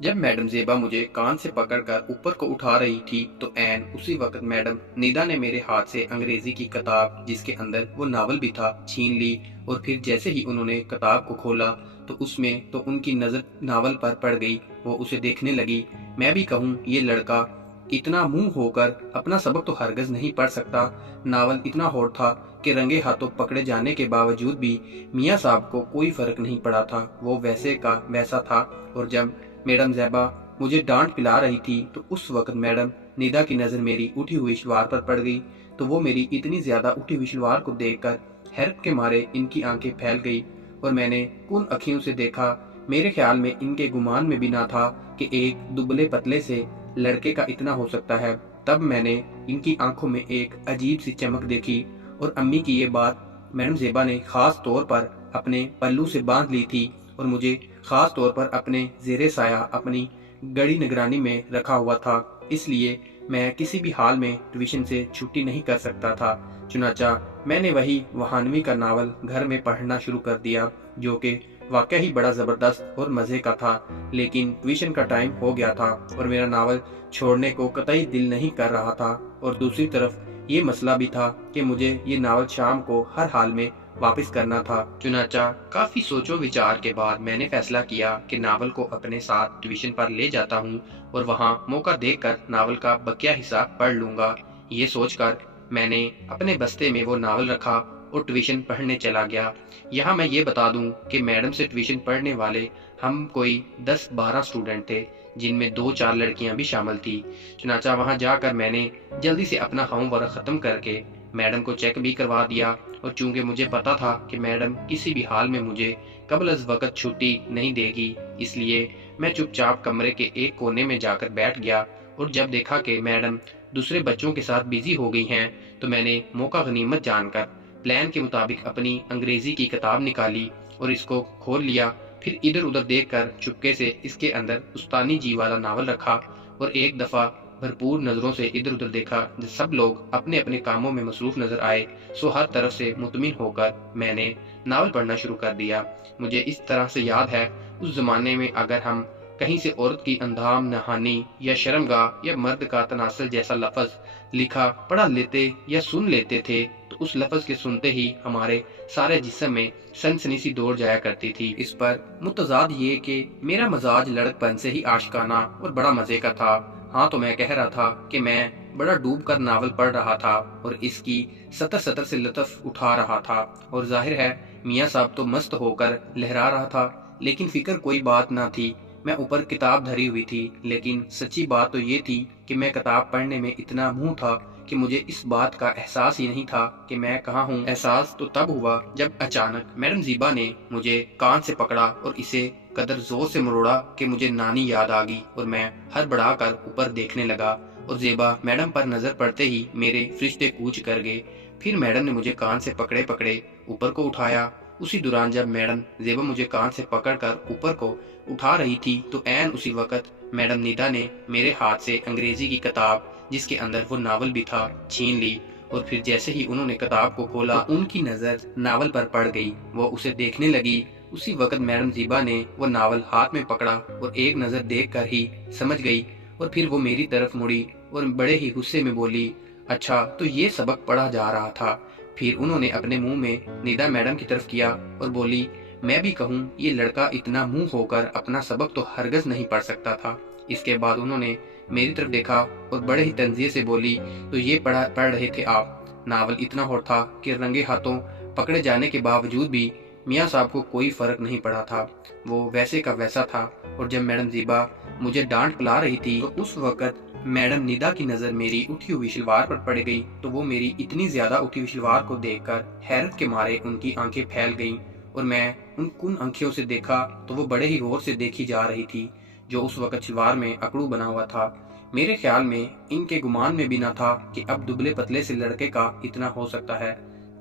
जब मैडम जेबा मुझे कान से पकड़कर ऊपर को उठा रही थी तो ऐन उसी वक्त मैडम निदा ने मेरे हाथ से अंग्रेजी की किताब जिसके अंदर वो नावल भी था छीन ली। और फिर जैसे ही उन्होंने किताब को खोला तो उसमें तो उनकी नज़र नावल पर पड़ गई। वो उसे देखने लगी। मैं भी कहूँ ये लड़का इतना मुंह होकर अपना सबक तो हरगज नहीं पढ़ सकता। नावल इतना होड़ था कि रंगे हाथों पकड़े जाने के बावजूद भी मियाँ साहब को कोई फर्क नहीं पड़ा था। वो वैसे का वैसा था। और जब मैडम ज़ैबा मुझे डांट पिला रही थी तो उस वक्त मैडम निदा की नज़र मेरी उठी हुई शलवार पर पड़ गई। तो वो मेरी इतनी ज़्यादा उठी हुई शलवार को देखकर हैरत के मारे इनकी आंखें फैल गई। और मैंने उन अखियों से देखा। मेरे ख्याल में इनके गुमान में भी ना था कि एक दुबले पतले से लड़के का इतना हो सकता है। तब मैंने इनकी आंखों में एक अजीब सी चमक देखी। और अम्मी की ये बात मैडम ज़ेबा ने खास तौर पर अपने पल्लू से बांध ली थी और मुझे खास तौर पर अपने जेरे साया अपनी गड़ी निगरानी में रखा हुआ था। इसलिए मैं किसी भी हाल में ट्यूशन से छुट्टी नहीं कर सकता था। चुनाचा मैंने वही वहानवी का नावल घर में पढ़ना शुरू कर दिया जो कि वाकई ही बड़ा ज़बरदस्त और मज़े का था। लेकिन ट्यूशन का टाइम हो गया था और मेरा नावल छोड़ने को कतई दिल नहीं कर रहा था। और दूसरी तरफ ये मसला भी था कि मुझे ये नावल शाम को हर हाल में वापस करना था। चुनाचा काफी सोचो विचार के बाद मैंने फैसला किया कि नावल को अपने साथ ट्यूशन पर ले जाता हूँ और वहाँ मौका देखकर नावल का बकिया हिस्सा पढ़ लूंगा। ये सोचकर मैंने अपने बस्ते में वो नावल रखा और ट्यूशन पढ़ने चला गया। यहाँ मैं ये बता दूं कि मैडम से ट्यूशन पढ़ने वाले हम कोई 10-12 स्टूडेंट थे जिनमें 2-4 लड़कियां भी शामिल थी। चुनाचा वहां जाकर मैंने जल्दी से अपना होमवर्क खत्म करके मैडम को चेक भी करवा दिया। और चूंकि मुझे पता था कि मैडम किसी भी हाल में मुझे कबल अज वक्त छुट्टी नहीं देगी इसलिए मैं चुपचाप कमरे के एक कोने में जाकर बैठ गया। और जब देखा कि मैडम दूसरे बच्चों के साथ बिजी हो गई हैं तो मैंने मौका गनीमत जानकर प्लान के मुताबिक अपनी अंग्रेजी की किताब निकाली और इसको खोल लिया। फिर इधर उधर देखकर चुपके से इसके अंदर उस्तानी जी वाला नावल रखा और एक दफा भरपूर नजरों से इधर उधर देखा। जब सब लोग अपने अपने कामों में मसरूफ नजर आए सो हर तरफ से मुतमिन होकर मैंने नावल पढ़ना शुरू कर दिया। मुझे इस तरह से याद है उस जमाने में अगर हम कहीं से औरत की अंधाम नहानी या शर्मगाह या मर्द का तनासल जैसा लफ्ज लिखा पढ़ा लेते या सुन लेते थे तो उस लफ्ज के सुनते ही हमारे सारे जिस्म में सनसनी सी दौड़ जाया करती थी। इस पर मुतजाद ये कि मेरा मजाज लड़कपन से ही आशिकाना और बड़ा मजे का था। हाँ तो मैं कह रहा था कि मैं बड़ा डूब कर नावल पढ़ रहा था और इसकी सतर सतर से लुत्फ उठा रहा था। और जाहिर है मियाँ साहब तो मस्त होकर लहरा रहा था। लेकिन फिक्र कोई बात ना थी। मैं ऊपर किताब धरी हुई थी। लेकिन सच्ची बात तो ये थी कि मैं किताब पढ़ने में इतना मुंह था कि मुझे इस बात का एहसास ही नहीं था कि मैं कहाँ हूँ। एहसास तो तब हुआ जब अचानक मैडम ज़ीबा ने मुझे कान से पकड़ा और इसे कदर जोर से मरोड़ा कि मुझे नानी याद आ गई और मैं हड़बड़ा कर ऊपर देखने लगा। और ज़ेबा मैडम पर नजर पड़ते ही मेरे फरिश्ते कूच कर गए। फिर मैडम ने मुझे कान से पकड़े पकड़े ऊपर को उठाया। उसी दौरान जब मैडम ज़ेबा मुझे कान से पकड़कर ऊपर को उठा रही थी तो ऐन उसी वक्त मैडम निदा ने मेरे हाथ से अंग्रेजी की किताब जिसके अंदर वो नावल भी था छीन ली। और फिर जैसे ही उन्होंने किताब को खोला तो उनकी नजर नावल पर पड़ गई। वो उसे देखने लगी। उसी वक्त मैडम ज़ीबा ने वो नावल हाथ में पकड़ा और एक नजर देखकर ही समझ गई। और फिर वो मेरी तरफ मुड़ी और बड़े ही गुस्से में बोली, अच्छा तो ये सबक पढ़ा जा रहा था। फिर उन्होंने अपने मुंह में निदा मैडम की तरफ किया और बोली, मैं भी कहूँ ये लड़का इतना मुंह होकर अपना सबक तो हरगज नहीं पढ़ सकता था। इसके बाद उन्होंने मेरी तरफ देखा और बड़े ही तंजिए से बोली, तो ये पढ़ रहे थे आप? नावल इतना होड़ था कि रंगे हाथों पकड़े जाने के बावजूद भी मियाँ साहब को कोई फर्क नहीं पड़ा था। वो वैसे का वैसा था। और जब मैडम ज़ीबा मुझे डांट पिला रही थी तो उस वक्त मैडम निदा की नजर मेरी उठी हुई शलवार पर पड़ गई। तो वो मेरी इतनी ज्यादा उठी हुई शलवार को देखकर हैरत के मारे उनकी आंखें फैल गईं। और मैं उन आंखों से देखा तो वो बड़े ही गौर से देखी जा रही थी जो उस वक्त शलवार में अकड़ू बना हुआ था। मेरे ख्याल में इनके गुमान में भी न था कि अब दुबले पतले से लड़के का इतना हो सकता है।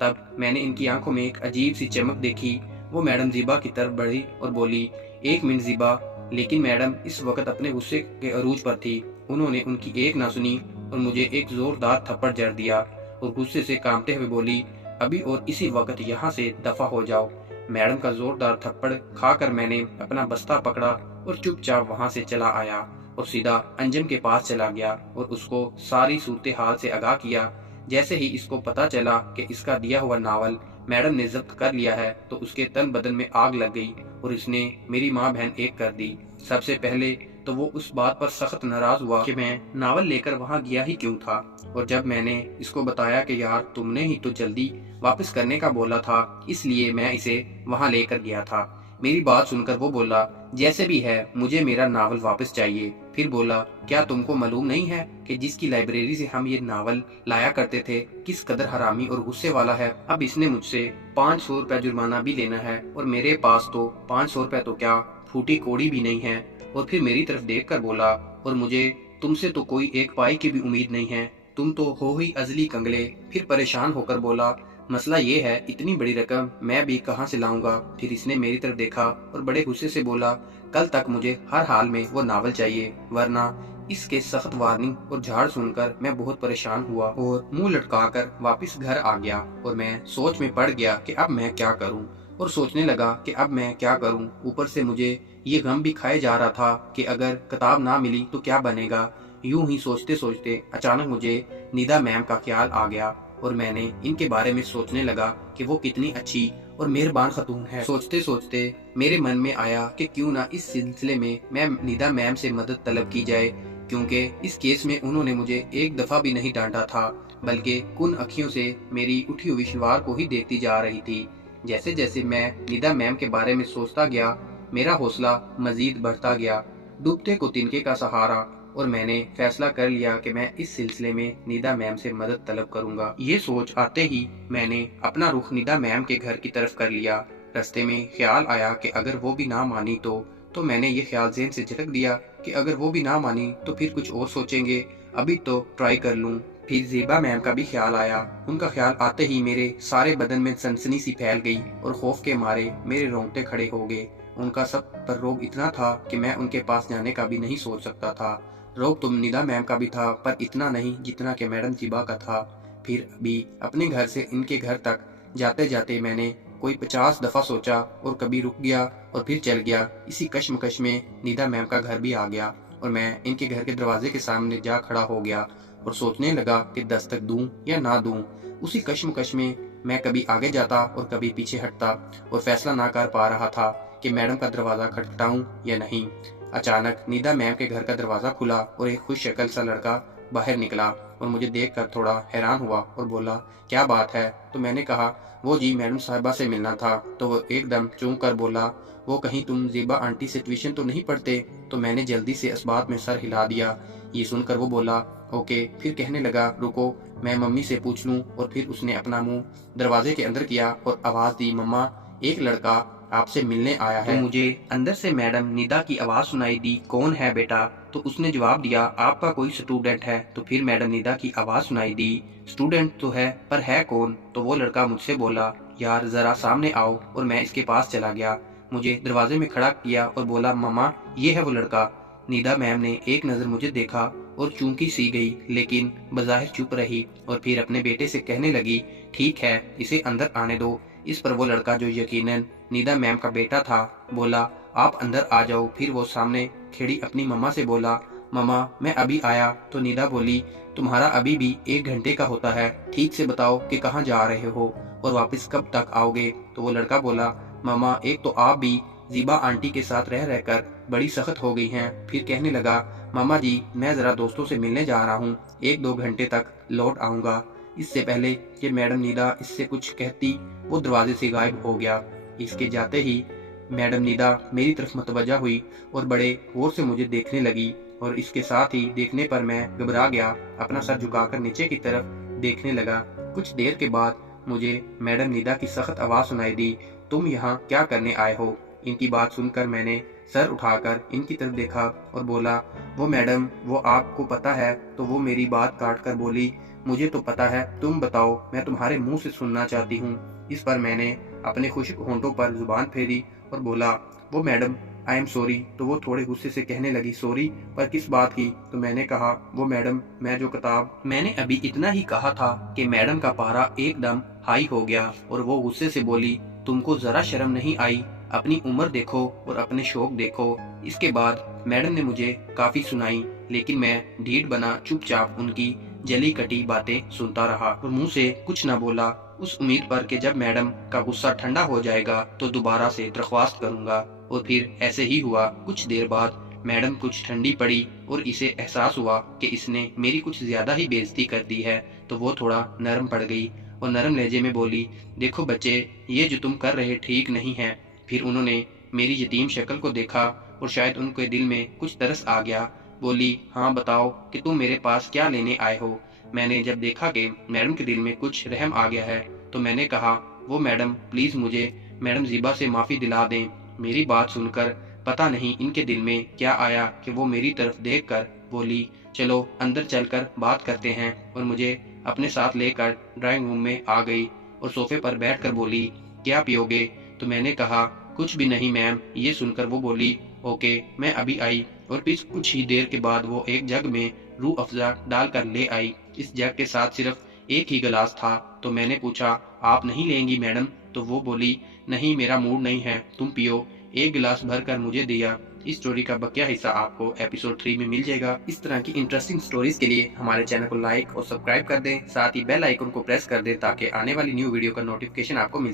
तब मैंने इनकी आंखों में एक अजीब सी चमक देखी। वो मैडम ज़ीबा की तरफ बढ़ी और बोली, एक मिनट ज़ीबा। लेकिन मैडम इस वक्त अपने गुस्से के अरूज पर थी। उन्होंने उनकी एक ना सुनी और मुझे एक जोरदार थप्पड़ जड़ दिया और गुस्से से कांपते हुए बोली, अभी और इसी वक्त यहाँ से दफा हो जाओ। मैडम का जोरदार थप्पड़ खाकर मैंने अपना बस्ता पकड़ा और चुपचाप वहाँ से चला आया और सीधा अंजम के पास चला गया और उसको सारी सूरत हाल से आगाह किया। जैसे ही इसको पता चला कि इसका दिया हुआ नावल मैडम ने जब्त कर लिया है तो उसके तन बदन में आग लग गई और इसने मेरी माँ बहन एक कर दी। सबसे पहले तो वो उस बात पर सख्त नाराज हुआ कि मैं नावल लेकर वहाँ गया ही क्यों था, और जब मैंने इसको बताया कि यार तुमने ही तो जल्दी वापस करने का बोला था इसलिए मैं इसे वहाँ लेकर गया था, मेरी बात सुनकर वो बोला जैसे भी है मुझे मेरा नावल वापस चाहिए। फिर बोला क्या तुमको मालूम नहीं है कि जिसकी लाइब्रेरी से हम ये नावल लाया करते थे किस कदर हरामी और गुस्से वाला है। अब इसने मुझसे 500 रुपया जुर्माना भी लेना है और मेरे पास तो 500 रुपया तो क्या फूटी कोड़ी भी नहीं है। और फिर मेरी तरफ देख कर बोला और मुझे तुमसे तो कोई एक पाई की भी उम्मीद नहीं है, तुम तो हो ही अजली कंगले। फिर परेशान होकर बोला मसला ये है इतनी बड़ी रकम मैं भी कहाँ से लाऊंगा। फिर इसने मेरी तरफ देखा और बड़े गुस्से से बोला कल तक मुझे हर हाल में वो नावल चाहिए वरना। इसके सख्त वार्निंग और झाड़ सुनकर मैं बहुत परेशान हुआ और मुंह लटकाकर वापस घर आ गया और मैं सोच में पड़ गया कि अब मैं क्या करूं, और सोचने लगा कि अब मैं क्या करूं। ऊपर से मुझे ये गम भी खाए जा रहा था कि अगर किताब ना मिली तो क्या बनेगा। यूं ही सोचते सोचते अचानक मुझे निदा मैम का ख्याल आ गया और मैंने इनके बारे में सोचने लगा कि वो कितनी अच्छी और मेहरबान खातून है। सोचते सोचते मेरे मन में आया कि क्यों ना इस सिलसिले में मैं निदा मैम से मदद तलब की जाए, क्योंकि इस केस में उन्होंने मुझे एक दफा भी नहीं डांटा था बल्कि कुन अखियों से मेरी उठी हुई शलवार को ही देखती जा रही थी। जैसे जैसे मैं निदा मैम के बारे में सोचता गया मेरा हौसला मजीद बढ़ता गया। डूबते को तिनके का सहारा, और मैंने फैसला कर लिया कि मैं इस सिलसिले में निदा मैम से मदद तलब करूंगा। ये सोच आते ही मैंने अपना रुख निदा मैम के घर की तरफ कर लिया। रास्ते में ख्याल आया कि अगर वो भी ना मानी तो मैंने ये ख्याल ज़हन से झटक दिया कि अगर वो भी ना मानी तो फिर कुछ और सोचेंगे, अभी तो ट्राई कर लूं। फिर ज़ेबा मैम का भी ख्याल आया। उनका ख्याल आते ही मेरे सारे बदन में सनसनी सी फैल गई और खौफ के मारे मेरे रोंगटे खड़े हो गए। उनका सब पर रोब इतना था कि मैं उनके पास जाने का भी नहीं सोच सकता था। रोब तो निदा मैम का भी था पर इतना नहीं जितना कि मैडम ज़ेबा का था। फिर भी अपने घर से इनके घर तक जाते जाते मैंने कोई 50 दफा सोचा और कभी रुक गया और फिर चल गया। इसी कश्मकश में निदा मैम का घर भी आ गया और मैं इनके घर के दरवाजे के सामने जा खड़ा हो गया और सोचने लगा कि दस्तक दूं या ना दूं। उसी कश्मकश में मैं कभी आगे जाता और कभी पीछे हटता और फैसला ना कर पा रहा था कि मैडम का दरवाजा खटखटाऊं या नहीं। अचानक निदा मैम के घर का दरवाजा खुला और एक खुश शक्ल सा लड़का बाहर निकला और मुझे देखकर थोड़ा हैरान हुआ और बोला क्या बात है। तो मैंने कहा वो जी मैडम साहिबा से मिलना था। तो वो एकदम चौंक कर बोला वो कहीं तुम ज़ेबा आंटी से ट्यूशन तो नहीं पढ़ते। तो मैंने जल्दी से इस बात में सर हिला दिया। ये सुनकर वो बोला ओके। फिर कहने लगा रुको मैं मम्मी से पूछ लूं। और फिर उसने अपना मुंह दरवाजे के अंदर किया और आवाज दी मम्मा एक लड़का आपसे मिलने आया है। तो मुझे अंदर से मैडम निदा की आवाज सुनाई दी कौन है बेटा। तो उसने जवाब दिया आपका कोई स्टूडेंट है। तो फिर मैडम निदा की आवाज सुनाई दी स्टूडेंट तो है पर है कौन। तो वो लड़का मुझसे बोला यार जरा सामने आओ। और मैं इसके पास चला गया। मुझे दरवाजे में खड़ा किया और बोला मम्मा ये है वो लड़का। निदा मैम ने एक नजर मुझे देखा और चूंकी सी गई लेकिन बज़ाहिर चुप रही और फिर अपने बेटे से कहने लगी ठीक है इसे अंदर आने दो। इस पर वो लड़का जो यकीनन निदा मैम का बेटा था बोला आप अंदर आ जाओ। फिर वो सामने खड़ी अपनी मम्मा से बोला मम्मा मैं अभी आया। तो निदा बोली तुम्हारा अभी भी 1 घंटे का होता है, ठीक से बताओ कि कहाँ जा रहे हो और वापस कब तक आओगे। तो वो लड़का बोला मम्मा एक तो आप भी ज़ेबा आंटी के साथ रह रहकर बड़ी सख्त हो गई हैं। फिर कहने लगा मामा जी मैं जरा दोस्तों से मिलने जा रहा हूँ, 1-2 घंटे तक लौट आऊंगा। इससे पहले कि मैडम निदा इससे कुछ कहती वो दरवाजे से गायब हो गया। इसके जाते ही मैडम निदा मेरी तरफ मतवजा हुई और बड़े गौर से मुझे देखने लगी और इसके साथ ही देखने पर मैं घबरा गया, अपना सर झुकाकर नीचे की तरफ देखने लगा। कुछ देर के बाद मुझे मैडम निदा की सख्त आवाज सुनाई दी तुम यहाँ क्या करने आए हो। इनकी बात सुनकर मैंने सर उठाकर इनकी तरफ देखा और बोला वो मैडम वो आपको पता है। तो वो मेरी बात काट कर बोली मुझे तो पता है, तुम बताओ मैं तुम्हारे मुंह से सुनना चाहती हूँ। इस पर मैंने अपने खुश्क होंठों पर जुबान फेरी और बोला वो मैडम आई एम सॉरी। तो वो थोड़े गुस्से से कहने लगी सॉरी पर किस बात की। तो मैंने कहा वो मैडम मैं जो किताब। मैंने अभी इतना ही कहा था कि मैडम का पारा एकदम हाई हो गया और वो गुस्से से बोली तुमको जरा शर्म नहीं आई, अपनी उम्र देखो और अपने शौक देखो। इसके बाद मैडम ने मुझे काफी सुनाई, लेकिन मैं ढीठ बना चुपचाप उनकी जली कटी बातें सुनता रहा और मुंह से कुछ न बोला, उस उम्मीद पर कि जब मैडम का गुस्सा ठंडा हो जाएगा तो दोबारा से दरख्वास्त करूंगा। और फिर ऐसे ही हुआ। कुछ देर बाद मैडम कुछ ठंडी पड़ी और इसे एहसास हुआ कि इसने मेरी कुछ ज्यादा ही बेइज्जती कर दी है, तो वो थोड़ा नरम पड़ गई और नरम लहजे में बोली, देखो बच्चे, ये जो तुम कर रहे ठीक नहीं है। फिर उन्होंने मेरी यतीम शक्ल को देखा और शायद उनके दिल में कुछ तरस आ गया। बोली, हाँ बताओ कि तुम मेरे पास क्या लेने आए हो। मैंने जब देखा कि मैडम के दिल में कुछ रहम आ गया है तो मैंने कहा, वो मैडम प्लीज मुझे मैडम ज़ीबा से माफ़ी दिला दें। मेरी बात सुनकर पता नहीं इनके दिल में क्या आया कि वो मेरी तरफ देखकर बोली, चलो अंदर चलकर बात करते हैं, और मुझे अपने साथ लेकर ड्राइंग रूम में आ गई और सोफे पर बैठकर बोली, क्या पियोगे। तो मैंने कहा, कुछ भी नहीं मैम। ये सुनकर वो बोली, ओके मैं अभी आई। और फिर कुछ ही देर के बाद वो एक जग में रूह अफ़ज़ा डालकर ले आई। इस जग के साथ सिर्फ एक ही गिलास था। तो मैंने पूछा, आप नहीं लेंगी मैडम। तो वो बोली, नहीं मेरा मूड नहीं है, तुम पियो। एक गिलास भर कर मुझे दिया। इस स्टोरी का बकिया हिस्सा आपको एपिसोड 3 में मिल जाएगा। इस तरह की इंटरेस्टिंग स्टोरीज के लिए हमारे चैनल को लाइक और सब्सक्राइब कर दें, साथ ही बेल आइकन को प्रेस कर दें ताकि आने वाली न्यू वीडियो का नोटिफिकेशन आपको मिल